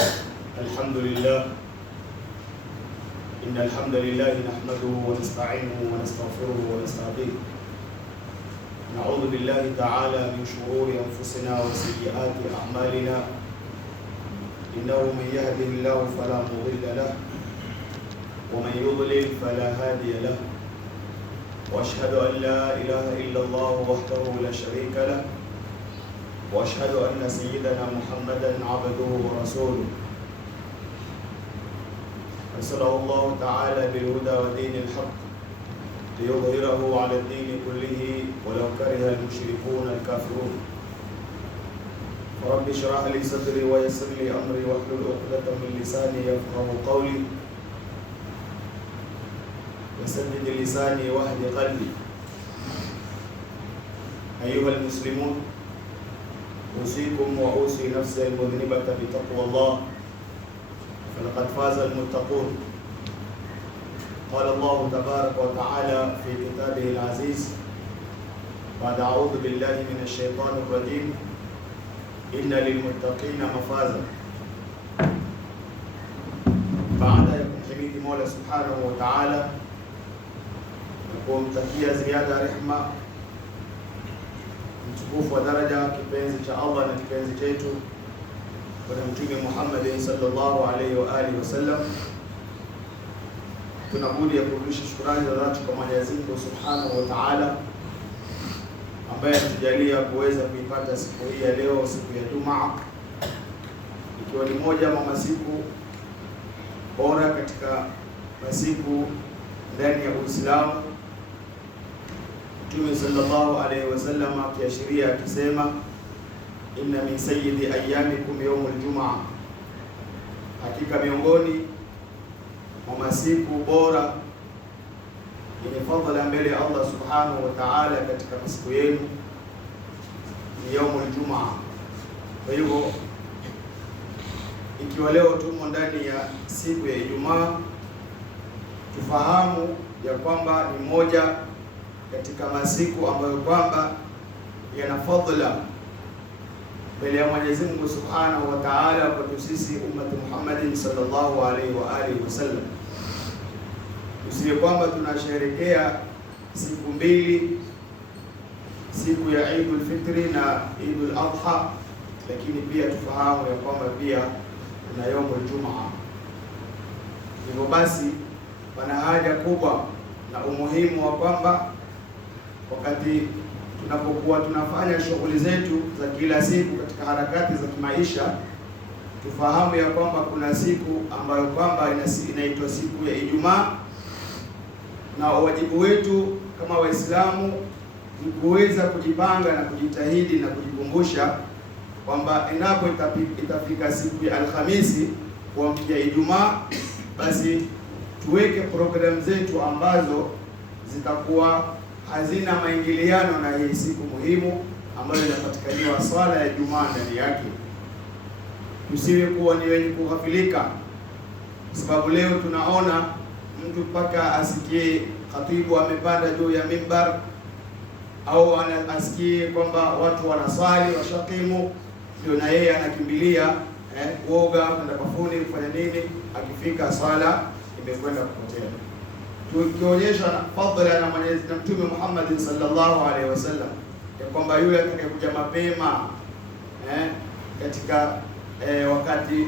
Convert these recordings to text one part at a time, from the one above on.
الحمد لله إن الحمد لله نحمده ونستعينه ونستغفره ونستهديه نعوذ بالله تعالى من شرور أنفسنا وسيئات أعمالنا إنه من يهده الله فلا مضل له ومن يضلل فلا هادي له وأشهد أن لا إله إلا الله وحده لا شريك له وأشهد أن سيدنا محمدا عبده ورسوله أرسله الله تعالى بالهدى ودين الحق ليظهره على الدين كله ولو كره المشركون الكافرون. رب اشرح لي صدري ويسر لي أمري واحلل عقدة من لساني يفقهوا قولي وسدد لساني واهد قلبي. أيها المسلمون، أوصيكم وأوصي نفسي المذنبة بتقوى الله فلقد فاز المتقون. قال الله تبارك وتعالى في كتابه العزيز بعد أعوذ بالله من الشيطان الرجيم إن للمتقين مفازا. بعد kumhimidi Mola Subhanahu wa Ta'ala na kumtakia ziada rehma mtukufu wa daraja kipenzi cha Allah na kipenzi chetu Bwana Mtume Muhammad sallallahu alaihi wa alihi wasallam, tunabudi ya kurudisha shukrani za dhati kwa Mwenyezi Mungu Subhanahu wa Ta'ala ambaye tujalia kuweza kuipata siku hii ya leo, siku ya Ijumaa, ikiwa ni moja ya masiku bora katika masiku ndani ya Uislamu. Mtume sallallahu alaihi wasallam akiashiria akisema, inna min sayyidi ayyamikum yawmul jumaa, hakika miongoni mwa masiku bora yenye fadhila mbele ya Allah subhanahu wa ta'ala katika masiku yenu ni yawmul jumaa. Kwa hivyo ikiwa leo tumo ndani ya siku ya Ijumaa, tufahamu ya kwamba ni moja katika masiku ambayo kwamba yana fadhila mbele ya Mwenyezi Mungu Subhanahu wa Ta'ala kwa sisi ummati Muhammadin sallallahu alaihi wa alihi wasallam. Tusiye kwamba tunasherehekea siku mbili, siku ya Eidul Fitri na Eidul Adha, lakini pia tufahamu ya kwamba pia kuna yaumul Jumaa. Hivyo basi pana haja kubwa na umuhimu wa kwamba wakati tunapokuwa tunafanya shughuli zetu za kila siku katika harakati za kimaisha, tufahamu ya kwamba kuna siku ambayo kwamba inaitwa siku ya Ijumaa, na wajibu wetu kama Waislamu ni kuweza kujipanga na kujitahidi na kujikumbusha kwamba endapo itafika siku ya Alhamisi kuamkia Ijumaa, basi tuweke programu zetu ambazo zitakuwa hazina maingiliano na hii siku muhimu ambayo inapatikaniwa swala ya Ijumaa ndani yake. Tusiwe kuwa ni wenye kughafilika, sababu leo tunaona mtu mpaka asikie khatibu amepanda juu ya mimbar au asikie kwamba watu wanaswali washakimu, ndio na yeye anakimbilia kuoga kwenda bafuni kufanya nini, akifika swala imekwenda kupotea. Tukionyesha fadhila na Mtume Muhammad sallallahu alaihi wasallam ya kwamba yule atakayekuja mapema katika wakati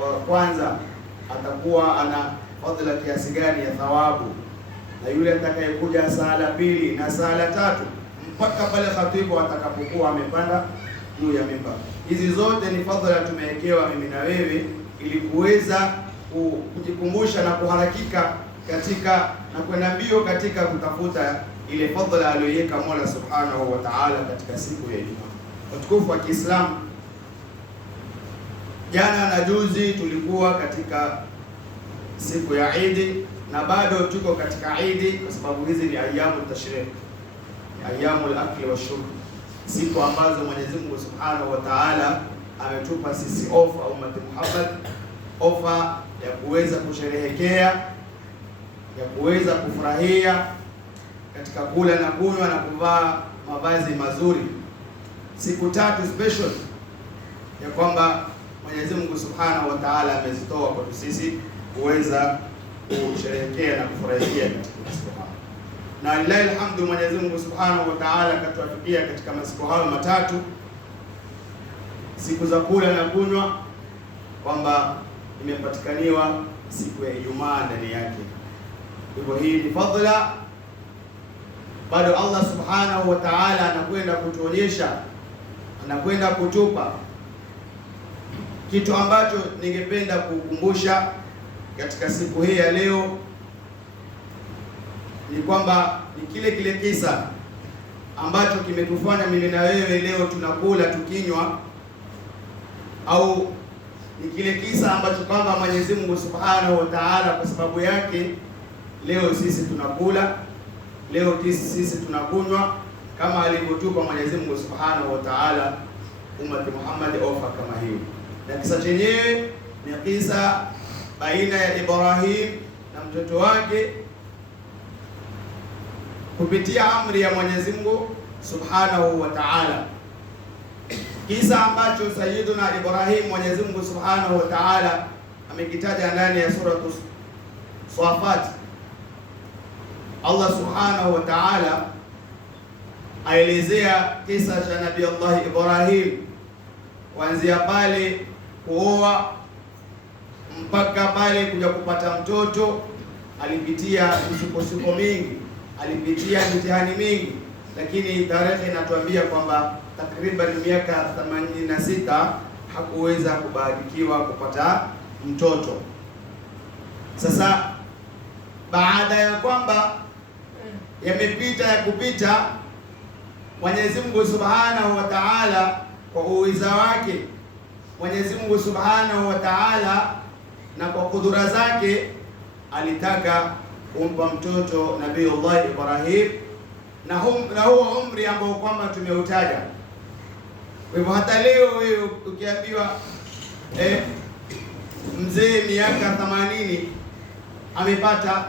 wa kwanza atakuwa ana fadhila kiasi gani ya thawabu, na yule atakayekuja saa la pili na saa la tatu mpaka pale khatibu atakapokuwa amepanda juu ya mimbar. Hizi zote ni fadhila tumewekewa mimi na wewe ili kuweza kujikumbusha na kuharakika katika na kwenda mbio katika kutafuta ile fadhila aliyoiweka Mola Subhanahu wa Ta'ala katika siku ya Ijumaa. Watukufu wa Kiislamu, jana na juzi tulikuwa katika siku ya Eid na bado tuko katika Eid kwa sababu hizi ni ayyamu tashrik, ayyamul akli wa shurb, siku ambazo Mwenyezi Mungu Subhanahu wa Ta'ala ametupa sisi ofa ummati Muhammad, ofa ya kuweza kusherehekea, ya kuweza kufurahia katika kula na kunywa na kuvaa mavazi mazuri. Siku tatu special ya kwamba Mwenyezi Mungu Subhanahu wa Ta'ala amezitoa kwa sisi kuweza kusherehekea na kufurahia katika masiku hayo. Na lillahi alhamdu, Mwenyezi Mungu Subhanahu wa Ta'ala katuafikia katika masiku hayo matatu, siku za kula na kunywa, kwamba imepatikaniwa siku ya Ijumaa ndani yake. Hivyo hii ni fadhila. Bado Allah Subhanahu wa Ta'ala anakwenda kutuonyesha, anakwenda kutupa kitu ambacho ningependa kukumbusha katika siku hii ya leo, ni kwamba ni kile kisa ambacho kimetufanya mimi na wewe leo tunakula tukinywa, au ni kile kisa ambacho kwamba Mwenyezi Mungu Subhanahu wa Ta'ala kwa sababu yake leo sisi tunakula, leo sisi tunakunywa, kama alivyotupa Mwenyezi Mungu Subhanahu wa Ta'ala ummati Muhammad ofa kama hiyo. Na kisa chenyewe ni kisa baina ya Ibrahim na mtoto wake kupitia amri ya Mwenyezi Mungu Subhanahu wa Ta'ala, kisa ambacho Sayyiduna Ibrahim Mwenyezi Mungu Subhanahu wa Ta'ala amekitaja ndani ya suratu Swafat. Allah Subhanahu wa Ta'ala aelezea kisa cha Nabii Allah Ibrahim kuanzia pale kuoa mpaka pale kuja kupata mtoto. Alipitia misukosuko mingi, alipitia mitihani mingi, lakini tarehe inatuambia kwamba takriban miaka 86 hakuweza kubarikiwa kupata mtoto. Sasa baada ya kwamba yamepita ya kupita, Mwenyezi Mungu Subhanahu wa Ta'ala kwa uweza wake, Mwenyezi Mungu Subhanahu wa Ta'ala na kwa kudura zake alitaka kumpa mtoto Nabiiullah Ibrahim na huo umri ambao kwamba tumeutaja. Kwa hivyo hata leo wewe ukiambiwa mzee miaka 80 amepata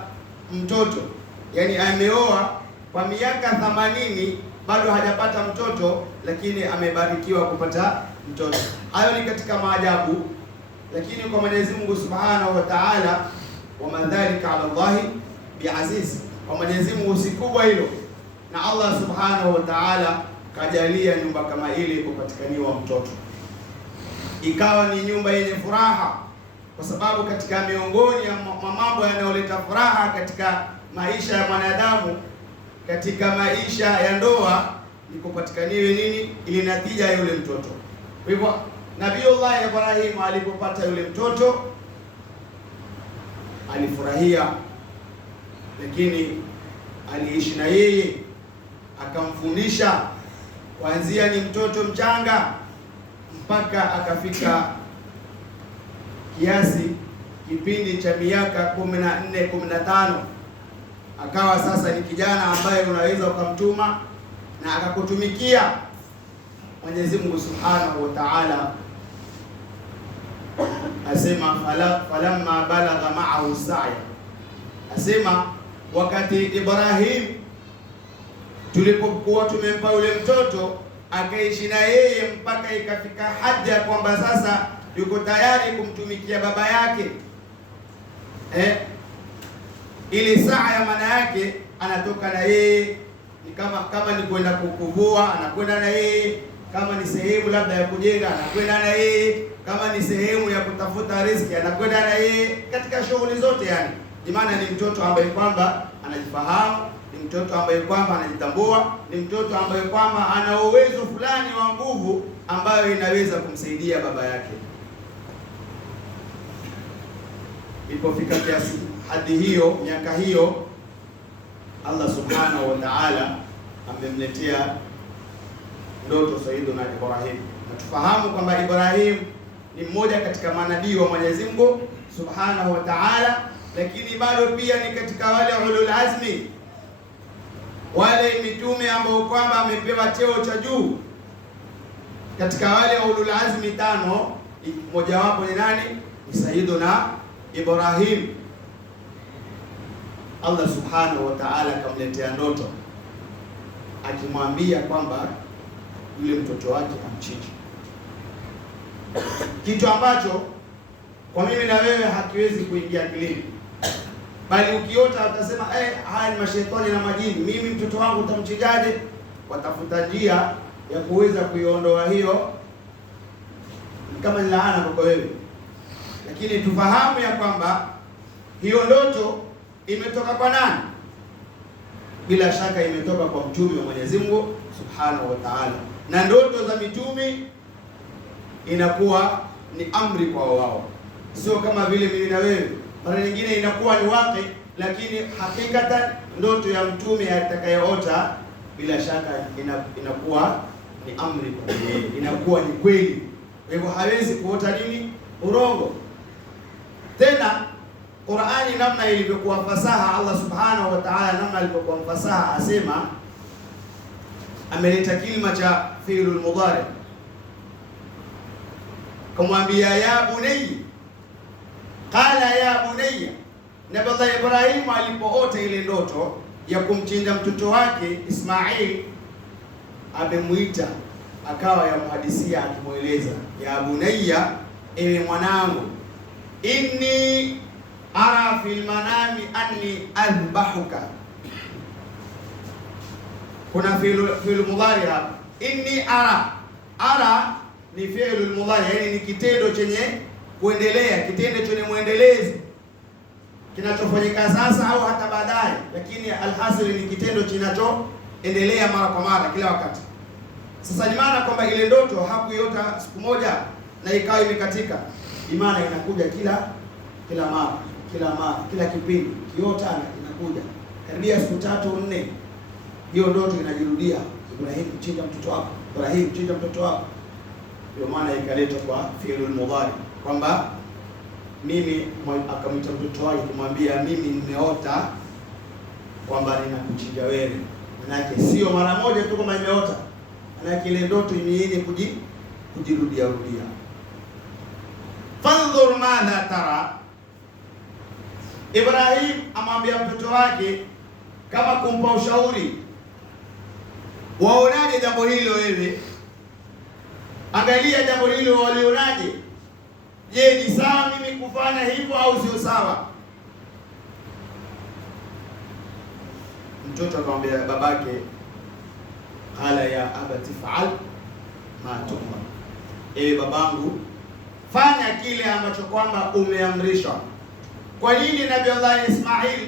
mtoto, yani ameoa kwa miaka 80 bado hajapata mtoto, lakini amebarikiwa kupata mtoto. Hayo ni katika maajabu, lakini kwa Mwenyezi Mungu Subhanahu wa Ta'ala, wa madhalika ala Allahi biaziz, kwa Mwenyezi Mungu si kubwa hilo. Na Allah Subhanahu wa Ta'ala kajalia nyumba kama ile kupatikaniwa mtoto, ikawa ni nyumba yenye furaha, kwa sababu katika miongoni mwa mambo yanayoleta furaha katika maisha ya mwanadamu, katika maisha ya ndoa, ni kupatikaniwe nini? Ili natija yule mtoto. Kwa hivyo Nabiiullah Ibrahim alipopata yule mtoto alifurahia, lakini aliishi na yeye, akamfundisha kuanzia ni mtoto mchanga mpaka akafika kiasi kipindi cha miaka 14 15, akawa sasa ni kijana ambaye unaweza ukamtuma na akakutumikia. Mwenyezi Mungu Subhanahu wa Ta'ala asema falamma balagha ma'ahu sa'ya, asema wakati Ibrahim tulipokuwa tumempa yule mtoto akaishi na yeye mpaka ikafika haja kwamba sasa yuko tayari kumtumikia baba yake. Ili saa maana yake anatoka na yeye, ni kama ni kwenda kukuvua anakwenda na yeye, kama ni sehemu labda ya kujenga anakwenda na yeye, kama ni sehemu ya kutafuta riziki anakwenda na yeye, katika shughuli zote. Yani ni maana ni mtoto ambaye kwamba anajifahamu, ni mtoto ambaye kwamba anajitambua, ni mtoto ambaye kwamba ana uwezo fulani wa nguvu ambayo inaweza kumsaidia baba yake. Ilipofika kiasi hadi hiyo, miaka hiyo, Allah Subhanahu wa Ta'ala amemletea ndoto Sayyiduna Ibrahim. Na tufahamu kwamba Ibrahim ni mmoja katika manabii wa Mwenyezi Mungu Subhanahu wa Ta'ala, lakini bado pia ni katika wale ulul azmi, wale mitume ambao kwamba amepewa cheo cha juu. Katika wale ulul azmi 5, mmoja wapo ni nani? Ni Sayyiduna Ibrahim. Allah Subhanahu wa Ta'ala akamletea ndoto akimwambia kwamba yule mtoto wake amchinje. kitu ambacho kwa mimi na wewe hakiwezi kuingia akilini, bali ukiota utasema haya ni mashetani na majini, mimi mtoto wangu utamchinjaje? Watafuta njia ya kuweza kuiondoa hiyo, kama ni laana kwa wewe. Lakini tufahamu ya kwamba hiyo ndoto imetoka kwa nani? Bila shaka imetoka kwa mtume wa Mwenyezi Mungu Subhanahu wa Ta'ala, na ndoto za mitume inakuwa ni amri kwa wao, sio kama vile mimi na wewe. Mara nyingine inakuwa ni wake, lakini hakikatan ndoto ya mtume atakayeota bila shaka inakuwa ni amri kwa yeye, inakuwa ni kweli. Kwa hivyo hawezi kuota nini? Urongo. Tena Qur'ani namna ilivyokuwa fasaha, Allah Subhanahu wa Ta'ala namna alivyokuwa fasaha, asema ameleta kilima cha fi'lul mudhari, kumwambia ya bunayya, qala ya bunayya. Nabii Allah Ibrahim alipoota ile ndoto ya kumchinja mtoto wake Ismail, amemuita akawa yamhadisia, akimweleza ya bunayya, ewe mwanangu, inni ara fil manami anni adhbahuka. Kuna fi'l mudhari hapa, inni ara ni fi'l mudhari, yani ni kitendo chenye kuendelea, kitendo chenye muendelezi kinachofanyika sasa au hata baadaye, lakini alhasil ni kitendo kinachoendelea mara kwa mara kila wakati. Sasa ni maana kwamba ile ndoto hakuiota siku moja na ikawa imekatika, imana inakuja kila mara, kila kipindi kiota inakuja karibia siku 3-4, hiyo ndoto inajirudia. Ibrahim, chinja mtoto wako, Ibrahim, chinja mtoto wako. Ndio maana ikaletwa kwa fi'lul mudhari kwamba mimi, akamwita mtoto wake kumwambia mimi nimeota kwamba ninakuchinja wewe. Manake sio mara moja tu kama imeota, manake ile ndoto yenye kujirudia. Fandhur madha tara, Ibrahim amwambia mtoto wake kama kumpa ushauri, waonaje jambo hilo wewe? Angalia jambo hilo walionaje? Je, ni sawa mimi kufanya hivyo au sio sawa? Mtoto akamwambia babake, qala ya abati fa'al ma tu'mar, ewe babangu, fanya kile ambacho kwamba umeamrishwa. Kwa nini Nabii Allah Ismail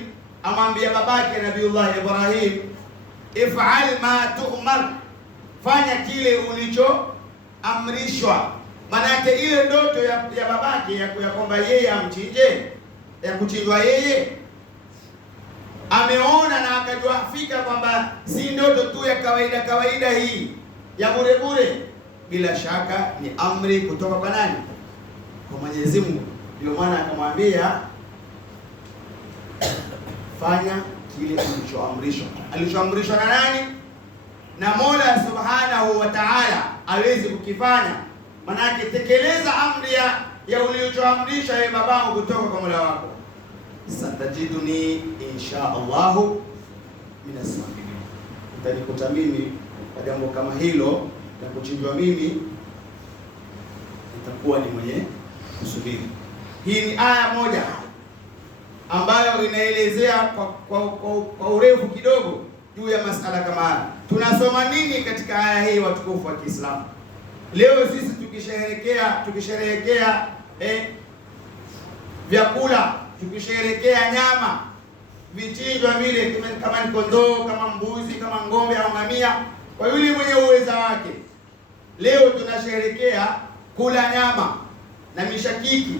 amwambia babake Nabii Allah Ibrahim, if'al ma tu'mar, fanya kile ulichoamrishwa? Manake ile ndoto ya babake ya kwamba yeye amchinje, ya kuchinjwa yeye, ameona na akajua fika kwamba si ndoto tu ya kawaida hii ya bure. Bila shaka ni amri kutoka kwa nani? Kwa Mwenyezi Mungu. Ndio maana akamwambia fanya kile alichoamrishwa na nani? Na Mola Subhanahu wa Ta'ala awezi kukifanya. Manake tekeleza amri ya ulichoamrisha wewe babangu kutoka kwa Mola wako. Satajiduni insha Allahu minas sabirin, utanikuta mimi kwa jambo kama hilo na kuchinjwa mimi, nitakuwa ni mwenye kusubiri. Hii ni aya moja ambayo inaelezea kwa urefu kidogo juu ya masala kama haya. Tunasoma nini katika aya hii, watukufu wa Kiislamu? Leo sisi tukisherehekea vyakula, tukisherehekea nyama, vichinjwa vile, kama ni kondoo, kama mbuzi, kama ng'ombe au ngamia, kwa yule mwenye uweza wake. Leo tunasherehekea kula nyama na mishakiki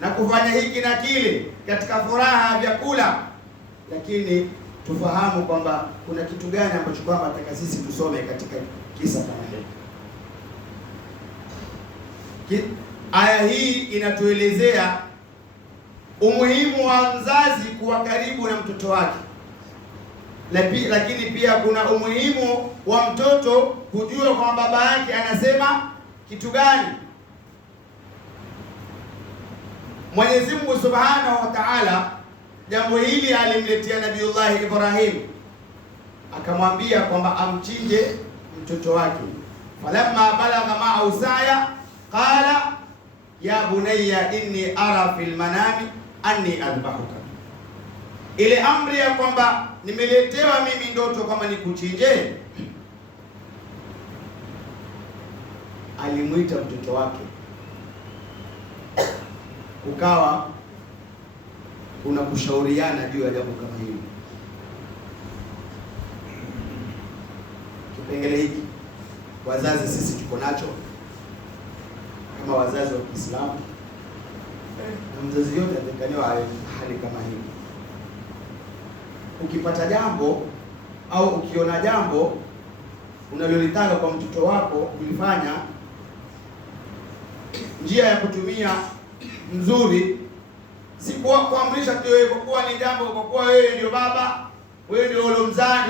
na kufanya hiki na kile katika furaha ya vyakula, lakini tufahamu kwamba kuna kitu gani ambacho kwamba nataka sisi tusome katika kisa kama hiki. Aya hii inatuelezea umuhimu wa mzazi kuwa karibu na mtoto wake, lakini pia kuna umuhimu wa mtoto kujua kwamba baba yake anasema kitu gani. Mwenyezi Mungu Subhanahu wa Ta'ala jambo hili alimletea Nabiiullah Ibrahim, akamwambia kwamba amchinje mtoto wake. Falamma balagha ma'ahu saya qala ya bunayya inni ara fil manami anni adbahuka, ile amri ya kwamba nimeletewa mimi ndoto kama nikuchinje. Alimuita mtoto wake, ukawa kuna kushauriana juu ya jambo kama hili. Kipengele hiki wazazi sisi tuko nacho kama wazazi wa Kiislamu, na mzazi yote atakaniwa hali kama hii. Ukipata jambo au ukiona jambo unalolitaka kwa mtoto wako kulifanya, njia ya kutumia nzuri si kuamrisha tu wewe, kwa kuwa ni jambo, kwa kuwa wewe ndio baba, wewe ndio ulomzaa,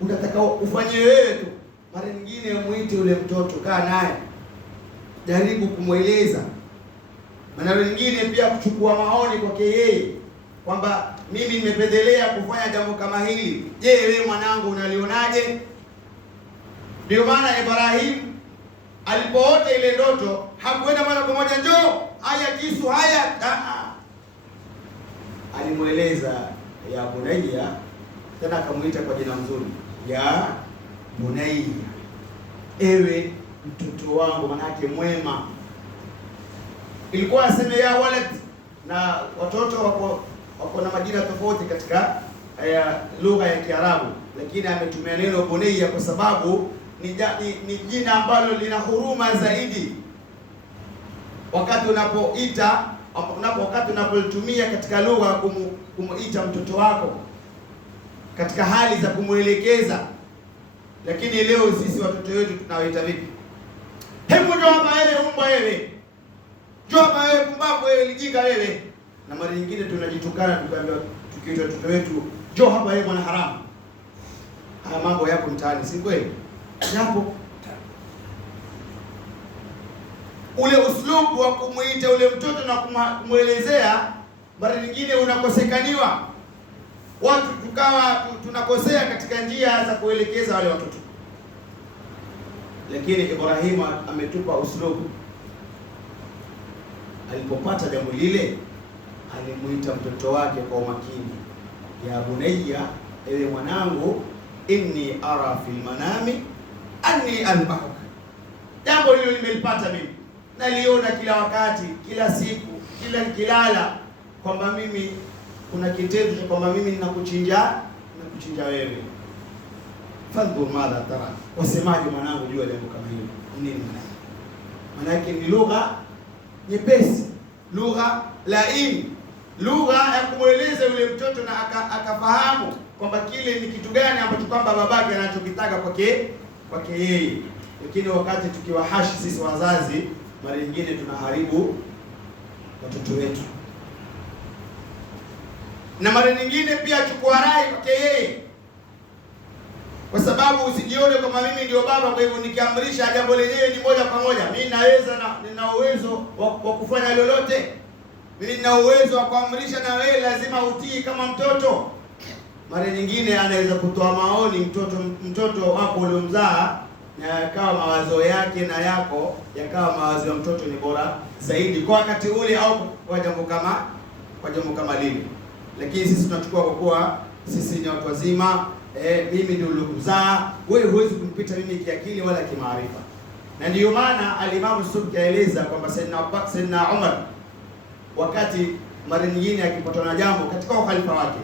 unataka ufanye wewe tu. Mara nyingine muite ule mtoto, kaa naye, jaribu kumweleza. Mara nyingine pia kuchukua maoni kwake yeye, kwamba mimi nimependelea kufanya jambo kama hili, je, wewe mwanangu unalionaje? Ndio maana Ibrahim alipoota ile ndoto hakuenda moja kwa moja, njoo haya kisu haya, alimweleza ya bunayya, tena akamuita kwa jina nzuri, ya bunayya, ewe mtoto wangu, manake mwema. Ilikuwa aseme ya walad, na watoto wako na majina tofauti katika lugha ya Kiarabu, lakini ametumia neno bunayya kwa sababu ni jina ambalo lina huruma zaidi. Wakati unapolitumia katika lugha kumuita mtoto wako katika hali za kumwelekeza. Lakini leo sisi watoto wetu tunawaita vipi? Hebu njoo hapa wewe, umbwa wewe, njoo hapa wewe, pumbavu wewe, lijinga wewe. Na mara nyingine tunajitukana tukiambia, tukiita watoto wetu, njoo hapa wewe mwana haramu. Haya mambo yako mtaani, si kweli? Yapo. Ule uslubu wa kumuita ule mtoto na kumwelezea mara nyingine unakosekaniwa. Watu tukawa tunakosea katika njia za kuelekeza wale watoto. Lakini Ibrahim ametupa uslubu. Alipopata jambo lile, alimuita mtoto wake kwa umakini, ya bunayya, ewe mwanangu, inni ara fil manami anni adbahuka. Jambo hilo nimelipata mimi, naliona kila wakati, kila siku, kila nikilala, kwamba mimi kuna kitendo cha kwamba mimi ninakuchinja wewe. Fadhur madha tara, wasemaje mwanangu jua jambo kama hilo? Nini maana? Maana yake ni lugha nyepesi, lugha laini, lugha ya kumweleza yule mtoto na akafahamu kwamba kile ni kitu gani ambacho kwamba babake anachokitaka kwake yeye. Lakini wakati tukiwahashi sisi wazazi, mara nyingine tunaharibu watoto wetu. Na mara nyingine pia chukua rai kwake yeye, kwa sababu usijione kama mimi ndio baba, kwa hivyo nikiamrisha jambo lenyewe ni moja kwa moja mimi naweza na nina uwezo wa kufanya lolote. Mimi nina uwezo wa kuamrisha na wewe lazima utii kama mtoto. Mara nyingine anaweza kutoa maoni mtoto wako uliomzaa, na yakawa mawazo yake na yako yakawa mawazo ya mtoto ni bora zaidi kwa wakati ule au kwa jambo kama lile. Lakini sisi tunachukua kwa kuwa sisi ni watu wazima, mimi ndio nilikuzaa, wewe huwezi kunipita mimi kiakili wala kimaarifa. Na ndiyo maana al-Imam Subki aeleza kwamba Sayyidina Umar wakati mara nyingine akipatwa na jambo katika ukhalifa wake,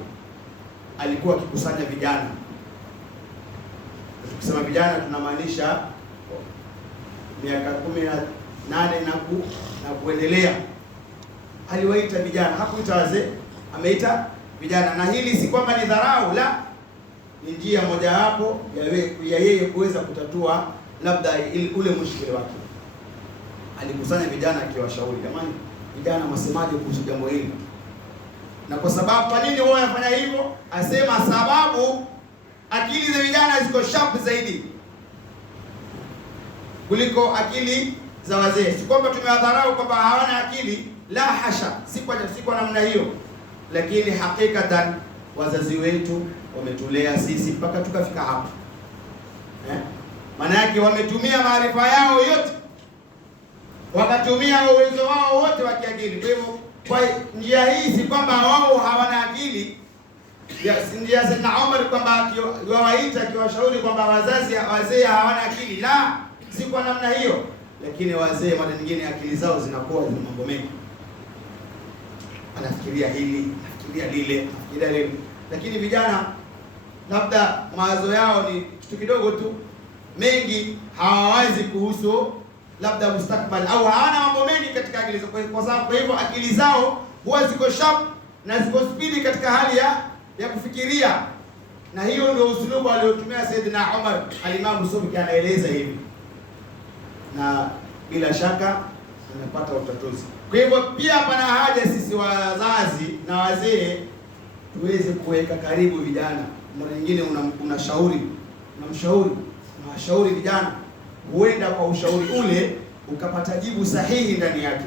alikuwa akikusanya vijana. Tukisema vijana tunamaanisha miaka 18 na kuendelea. Aliwaita vijana, hakuita wazee, ameita vijana. Na hili si kwamba ni dharau, la, ni njia mojawapo ya yeye kuweza kutatua labda ule mushkili wake. Alikusanya vijana akiwashauri, jamani vijana, msemaje kuhusu jambo hili? Na kwa sababu kwa nini wao wanafanya hivyo? Asema sababu akili za vijana ziko sharp zaidi kuliko akili za wazee. Si kwamba tumewadharau kwamba hawana akili, la hasha, si kwa namna hiyo. Lakini hakikatan wazazi wetu wametulea sisi mpaka tukafika hapa. Maana yake wametumia maarifa yao yote wakatumia uwezo wao wote wa kiakili. Kwa hivyo kwa njia hii si kwamba wao hawana akili ya njia ya Sayyidina Umar kwamba akiwaita akiwashauri kwamba wazee hawana akili, la, si kwa namna hiyo. Lakini wazee mara nyingine akili zao zinakuwa zina mambo mengi, anafikiria hili, anafikiria lile, anafikiria lile. Lakini vijana labda mawazo yao ni kitu kidogo tu, mengi hawawazi kuhusu labda mustakbal, au hawana mambo mengi katika akili zao. Kwa sababu kwa hivyo akili zao huwa ziko sharp na ziko spidi katika hali ya kufikiria, na hiyo ndio usulubu aliotumia Sayyidina Umar. Al-Imam Subki anaeleza hivi, na bila shaka amepata utatuzi. Kwa hivyo pia pana haja sisi wazazi na wazee tuweze kuweka karibu vijana. Mara nyingine unawashauri vijana, huenda kwa ushauri ule ukapata jibu sahihi ndani yake.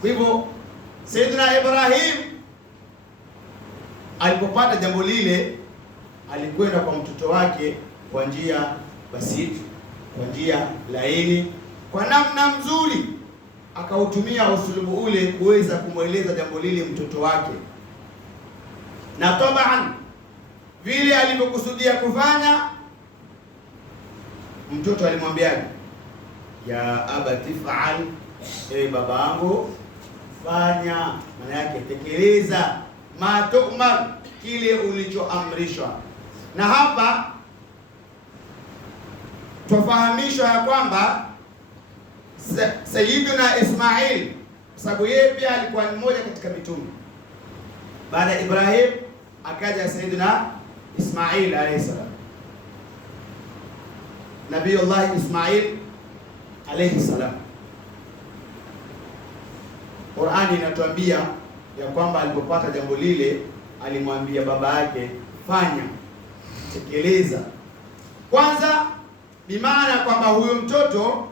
Kwa hivyo Sayyidina Ibrahim alipopata jambo lile, alikwenda kwa mtoto wake kwa njia basiti, kwa njia laini, kwa namna mzuri, akautumia usulubu ule kuweza kumweleza jambo lile mtoto wake. Na taban vile alivyokusudia kufanya, mtoto alimwambiaje? Ya abati fa'al, ewe babangu fanya, maana yake tekeleza, ma tu'mar, kile ulichoamrishwa. Na hapa tufahamishwa ya kwamba Sayyiduna Ismail, sababu yeye pia alikuwa mmoja katika mitume. Baada ya Ibrahim akaja Sayyiduna Ismail alayhi salam, Nabiyullah Ismail alayhi salam. Qur'ani inatuambia ya kwamba alipopata jambo lile alimwambia baba yake, fanya, tekeleza. Kwanza bimaana kwamba huyo mtoto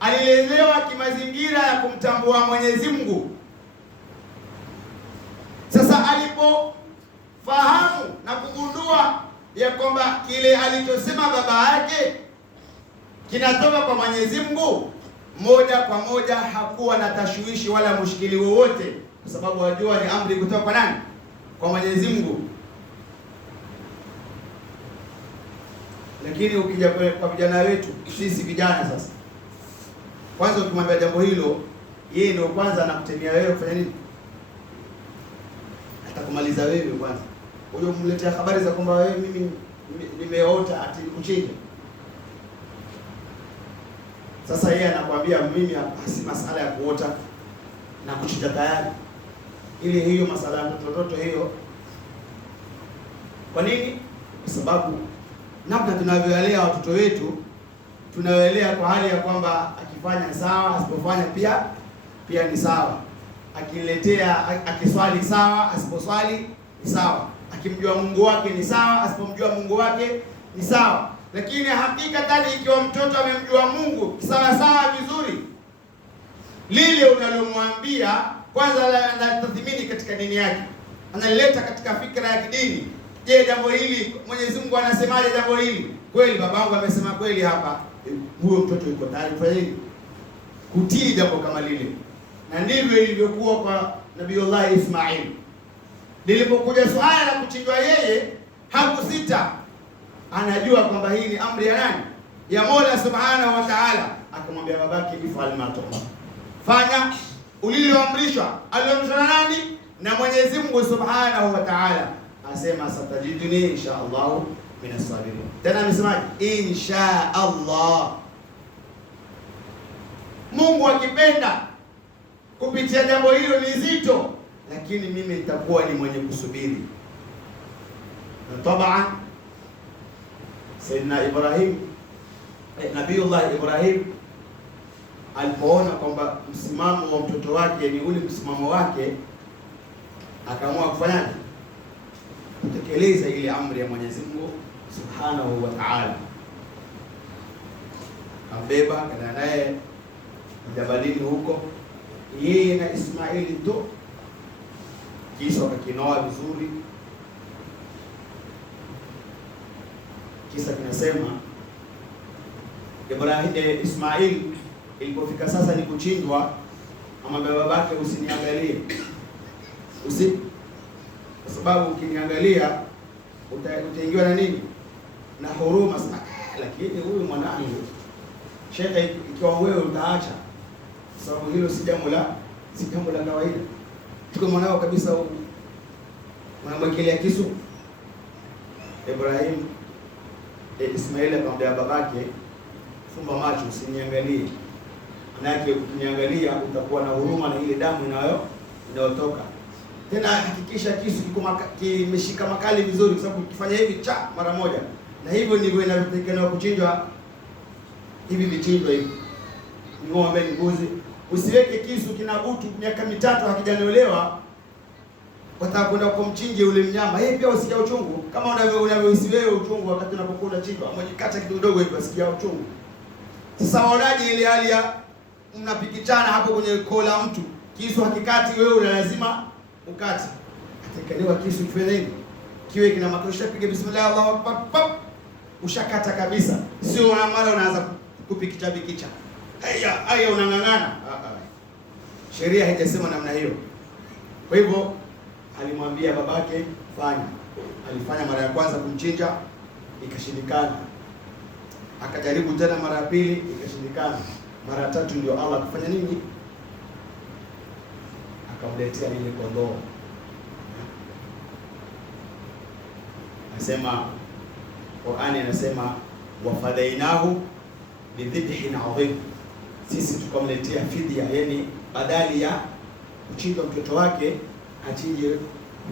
alilelewa kimazingira ya kumtambua Mwenyezi Mungu. Sasa alipofahamu na kugundua ya kwamba kile alichosema baba yake kinatoka kwa Mwenyezi Mungu, moja kwa moja hakuwa na tashwishi wala mushkili wowote, kwa sababu wajua ni amri kutoka kwa nani? Kwa Mwenyezi Mungu. Lakini ukija kwa vijana wetu, sisi vijana sasa, kwanza ukimwambia jambo hilo, yeye ndio kwanza anakutemea wewe kufanya nini? Atakumaliza wewe kwanza. Huyo mletea habari za kwamba wewe, mimi nimeota ati nikuchinja. Sasa yeye anakuambia mimi si masala ya kuota na kuchinja tayari. Ili hiyo masala ya mtoto hiyo. Kwa nini? Kwa sababu namna tunavyolea watoto wetu, tunawelea kwa hali ya kwamba akifanya sawa, asipofanya pia ni sawa. Akiletea akiswali sawa, asiposwali ni sawa. Akimjua Mungu wake ni sawa, asipomjua Mungu wake ni sawa. Lakini hakika ikiwa mtoto amemjua Mungu sawa sawa vizuri, lile unalomwambia kwanza anatathmini katika dini yake, analeta katika fikra ya kidini. Je, jambo hili Mwenyezi Mungu anasemaje jambo hili? Kweli babangu amesema kweli hapa. Huyo mtoto yuko tayari kufanya nini? Kutii jambo kama lile. Na ndivyo ilivyokuwa kwa Nabiyullah Ismail. Lilipokuja swala la kuchinjwa, yeye hakusita. Anajua kwamba hii ni amri ya nani? Ya Mola Subhanahu wa Ta'ala. Akamwambia babake, ifal ma tu'mar, fanya uliloamrishwa. Aliamrishwa na nani? Na Mwenyezi Mungu Subhanahu wa Ta'ala. Asema satajiduni insha Allah minas sabirin. Tena amesemaje? Insha Allah, Mungu akipenda. Kupitia jambo hilo ni zito, lakini mimi nitakuwa ni mwenye kusubiri. Na taban Sayyidina Ibrahim, Nabiyullah Ibrahim alipoona kwamba msimamo wa mtoto wake ni ule msimamo wake, akaamua kufanya kutekeleza ile amri ya Mwenyezi Mungu Subhanahu wa Ta'ala. Kambeba kana naye jabalini huko, yeye na Ismaili tu, kisha wakakinoa vizuri. Kisa kinasema Ismail Ilipofika sasa ni kuchinjwa, amwambia babake, usiniangalie, kwa sababu ukiniangalia utaingiwa na nini, na huruma sana. Lakini huyu mwanangu shekhe, ikiwa wewe utaacha, sababu hilo si jambo la kawaida. Tuko mwanao kabisa unamwekelea kisu. Ibrahim Ismail akamwambia babake, fumba macho, usiniangalie. Manake ukiniangalia utakuwa na huruma na ile damu inayotoka. Tena hakikisha kisu kimeshika makali vizuri, kwa sababu ukifanya hivi mara moja, na hivyo ndivyo inavyotakikana kuchinjwa. Hivi vichinjwa hivi ng'ombe, mbuzi. Usiweke kisu kina butu miaka 3 hakijanyolewa, wataka kwenda kumchinje ule mnyama. Yeye pia usikia uchungu kama unavyohisi wewe uchungu wakati unapokuwa unachinjwa. Mjikata kidogo hivi usikia uchungu. Sasa waonaje ile hali ya mnapikichana hapo kwenye kola mtu, kisu hakikati, wewe una lazima ukati. Atakaliwa kisu kifanye nini? Kiwe kina makosha, piga bismillah Allahu akbar, ushakata kabisa. Sio mara unaanza kupikicha. Haya unang'ang'ana. Sheria haijasema namna hiyo. Kwa hivyo alimwambia babake fanya. Alifanya mara ya kwanza kumchinja, ikashindikana. Akajaribu tena mara ya pili, ikashindikana. Mara ya tatu ndio Allah akafanya nini? Akamletea ile kondoo. Anasema Qur'ani inasema wafadainahu bidhibhin adhim, sisi tukamletea fidia, yani badali ya kuchinja mtoto wake achinje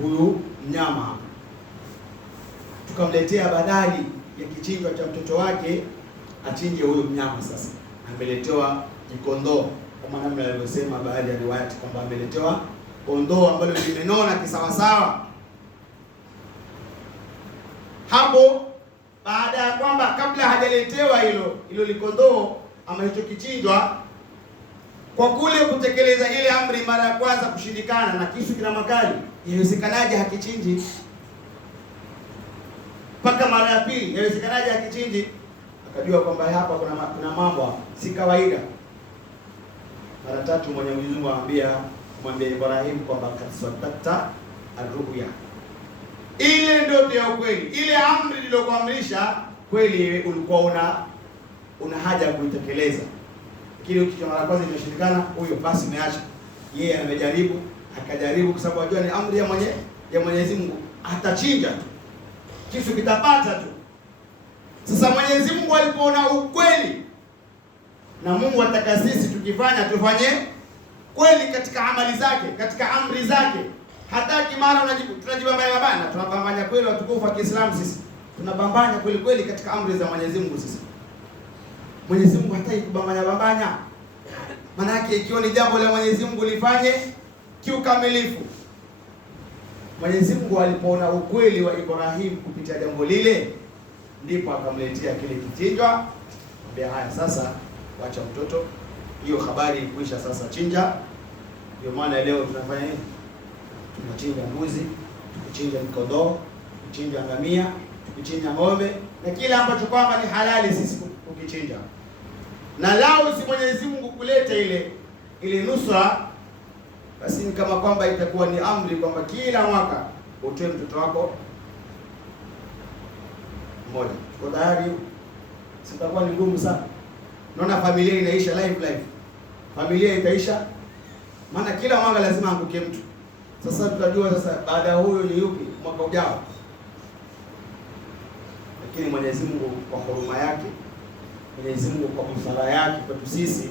huyu mnyama, tukamletea badali ya kichinjwa cha mtoto wake achinje huyu mnyama. Sasa ameletewa kondoo, kama namna alivyosema baadhi ya riwayati kwamba ameletewa kondoo ambalo limenona kisawasawa. Hapo baada ya kwamba kabla hajaletewa hilo likondoo ama hicho kichinjwa, kwa kule kutekeleza ile amri mara ya kwanza kushindikana na kisu kina makali, inawezekanaje hakichinji? Mpaka mara ya pili inawezekanaje hakichinji? Akajua kwamba hapa kuna mambo si kawaida. Mara tatu Mwenyezi Mungu mwambie Ibrahim kwamba kaswatata arruya, ile ndoto ya ukweli, ile amri niliyokuamrisha kweli ulikuwa una haja ya kuitekeleza. Lakini ukicho mara kwanza imeshindikana, huyo basi umeacha. Yeye amejaribu, akajaribu, kwa sababu ajua ni amri ya Mwenyezi Mungu, atachinja tu, kisu kitapata tu. Sasa Mwenyezi Mungu alipoona ukweli, na Mungu ataka sisi tukifanya tufanye kweli katika amali zake, katika amri zake. Hataki mara tunajibambanya, tunabambanya kweli. Watukufu wa Kiislamu sisi tunabambanya kweli katika amri za Mwenyezi Mungu. Sisi Mwenyezi Mungu hataki kubambanya. Maana yake ikiwa ni jambo la Mwenyezi Mungu lifanye kiukamilifu. Mwenyezi Mungu alipoona ukweli wa Ibrahim kupitia jambo lile, ndipo akamletea kile kichinjwa. Ambia haya sasa, wacha mtoto, hiyo habari kuisha, sasa chinja. Ndio maana leo tunafanya nini? Tunachinja mbuzi, tukichinja kondoo, tukichinja ngamia, tukichinja ng'ombe na kila ambacho kwamba ni halali sisi kukichinja. Na lao si Mwenyezi Mungu kuleta ile nusra, basi ni kama kwamba itakuwa ni amri kwamba kila mwaka utoe mtoto wako mmoja. Kwa tayari sitakuwa ni ngumu sana. Naona familia inaisha live. Familia itaisha, maana kila mwaka lazima anguke mtu. Sasa tutajua sasa baada ya huyo ni yupi mwaka ujao. Lakini Mwenyezi Mungu kwa huruma yake, Mwenyezi Mungu kwa msala yake kwetu sisi,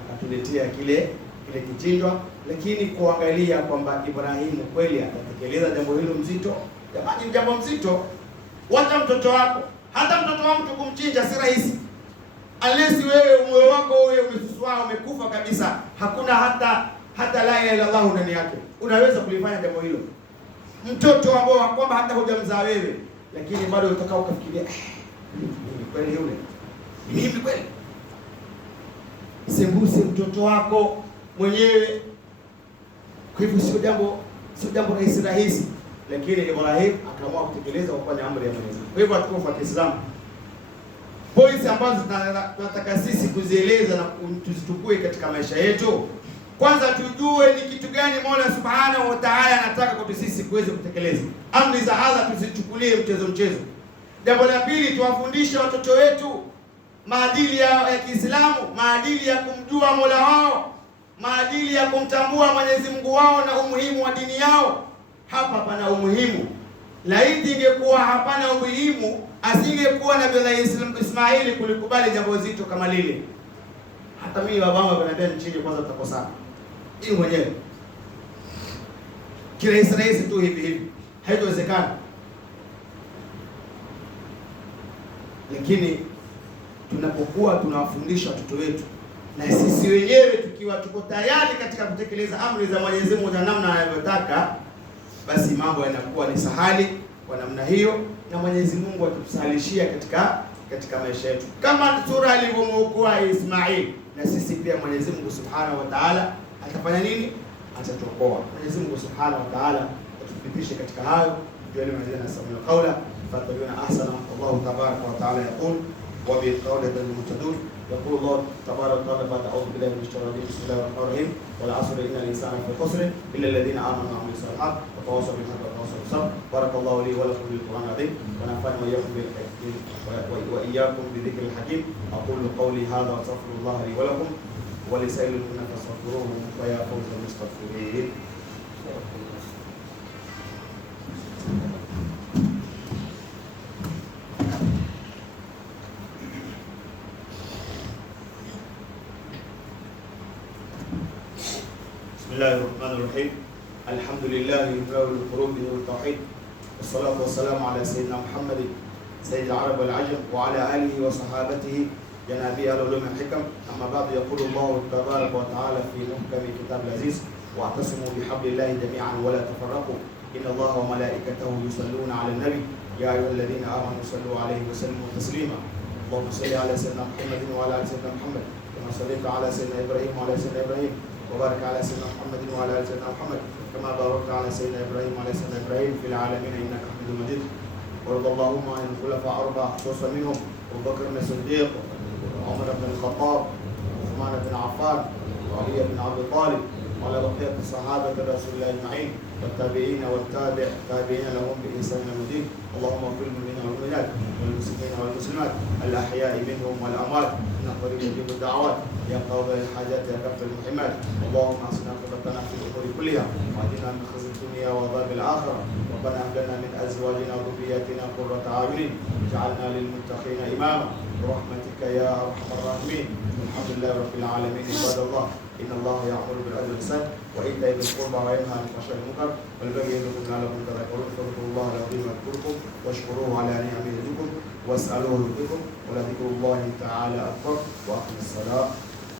akatuletea kile kichinjwa, lakini kuangalia kwamba Ibrahimu kweli atatekeleza jambo hilo mzito. Jamani, ni jambo mzito. Wacha mtoto wako, hata mtoto wa mtu kumchinja si rahisi. Unless wewe moyo wako wewe umesusua, umekufa kabisa, hakuna hata la ilaha illa Allah ndani yake, unaweza kulifanya jambo hilo. Mtoto ambao kwamba hata hujamzaa wewe, lakini bado utakao ukafikiria mimi kweli yule, mimi kweli. Sembuse mtoto wako mwenyewe. Kwa hivyo sio jambo rahisi, lakini Ibrahim akaamua kutekeleza kwa amri ya Mwenyezi Mungu. Kwa hivyo watukufu wa Kiislamu, points ambazo tunataka sisi kuzieleza na tuzitukue katika maisha yetu. Kwanza tujue ni kitu gani Mola Subhanahu wa Ta'ala anataka kwa sisi kuweza kutekeleza. Amri za Allah tusichukulie mchezo. Jambo la pili, tuwafundishe watoto wetu maadili ya Kiislamu, maadili ya kumjua Mola wao, maadili ya kumtambua Mwenyezi Mungu wao na umuhimu wa dini yao. Hapa pana umuhimu. Laiti ingekuwa hapana umuhimu, asingekuwa Nabii Ismaili kulikubali jambo zito kama lile. Hata mimi babangu ananiambia nichinje kwanza, tutakosana. Hii mwenyewe kirahisi tu hivi haitowezekana. Lakini tunapokuwa tunawafundisha watoto wetu na sisi wenyewe tukiwa tuko tayari katika kutekeleza amri za Mwenyezi Mungu na namna anavyotaka, basi mambo yanakuwa ni sahali kwa namna hiyo, na Mwenyezi Mungu atusahalishia katika maisha yetu, kama sura alivyomwokoa Ismail, na sisi pia Mwenyezi Mungu Subhanahu wa Ta'ala atafanya nini? Atatuokoa. Mwenyezi Mungu Subhanahu wa Ta'ala atuthibitishe katika hayo. Ndio ile maneno nasema kaula fatabuna ahsana. Allahu tabaraka wa ta'ala yaqul wa bil qawli al-mutadun يقول الله تبارك وتعالى بعد أعوذ بالله من الشيطان الرجيم بسم الله الرحمن الرحيم والعصر إن الإنسان في خسر إلا الذين آمنوا وعملوا الصالحات وتواصوا بالحق وتواصوا بالصبر. بارك الله لي ولكم بالقرآن العظيم ونفعني وإياكم بذكر الحكيم. أقول قولي هذا وأستغفر الله لي ولكم ولسائر المؤمنين فاستغفروه ويا فوز المستغفرين. بسم الله الرحمن الرحيم. الحمد لله منور القلوب والتوحيد، والصلاة والسلام على سيدنا محمد سيد العرب والعجم وعلى آله وصحابته جنابي العلوم والحكم. أما بعد، يقول الله تبارك وتعالى في محكم كتاب العزيز واعتصموا بحبل الله جميعا ولا تفرقوا إن الله وملائكته يصلون على النبي يا أيها الذين آمنوا صلوا عليه وسلموا تسليما. اللهم صل على سيدنا محمد وعلى آل سيدنا محمد كما صليت على سيدنا إبراهيم وعلى سيدنا إبراهيم، وبارك على سيدنا محمد وعلى ال سيدنا محمد كما باركت على سيدنا ابراهيم وعلى سيدنا ابراهيم في العالمين انك حميد مجيد. وارض اللهم عن الخلفاء الاربعه خصوصا منهم ابو بكر بن الصديق وعمر بن الخطاب وعثمان بن عفان وعلي بن ابي طالب وعلى بقيه الصحابه رسول الله اجمعين والتابعين والتابعين لهم باحسان الى الدين. اللهم اغفر للمؤمنين والمؤمنات والمسلمين والمسلمات الاحياء منهم والاموات انك قريب مجيب الدعوات يا قاضي الحاجات يا كف المحمات. اللهم احسن عاقبتنا في الامور كلها واجعلنا من خزي الدنيا وعذاب الاخره. ربنا هب لنا من ازواجنا وذرياتنا قرة اعين واجعلنا للمتقين اماما برحمتك يا ارحم الراحمين. الحمد لله رب العالمين. عباد الله ان الله يامر بالعدل والإحسان وايتاء ذي القربى وينهى عن الفحشاء والمنكر والبغي يعظكم لعلكم تذكرون. فاذكروا الله العظيم يذكركم واشكروه على نعمه يزدكم واسالوه يرزقكم ولذكر الله تعالى اكبر. واقم الصلاه.